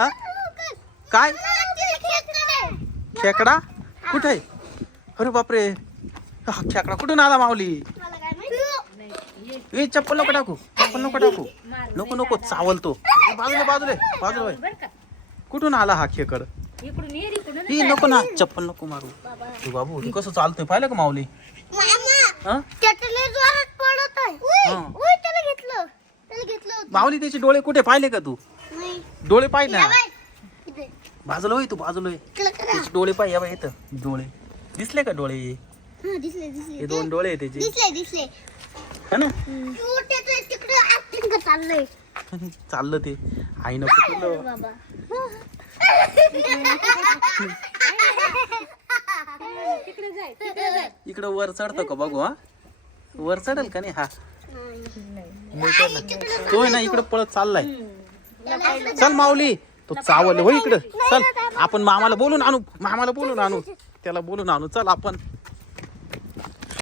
हा काय खेकडा कुठे? अरे बापरे, हा खेकडा कुठून आला माऊली? ए चप्पल नको टाकू, चप्पल नको टाकू, नको नको चावलतो. बाजूला बाजूला बाजूला. कुठून आला हा खेकड? ही नको ना, चप्पल नको मारू. तू बाबू तू कसं चालतोय पाहिलं का माऊली? माऊली त्याचे डोळे कुठे पाहिले का तू? डोळे पाहिले ना, बाजूला होय तू बाजूला. त्याचे डोळे पाहिजे या बाई, इथं डोळे दिसले का? डोळे हे दोन डोळे आहे त्याचे, है ना? चाललं ते आई नको. इकडं वर चढतो का बघू? हा वर चढल का नाही? हा तो ना इकडं पळत चाललाय. चल माऊली, तो चावल हो इकडं. चल आपण मामाला बोलून आणू, मामाला बोलून आणू, त्याला बोलून आणू. चल आपण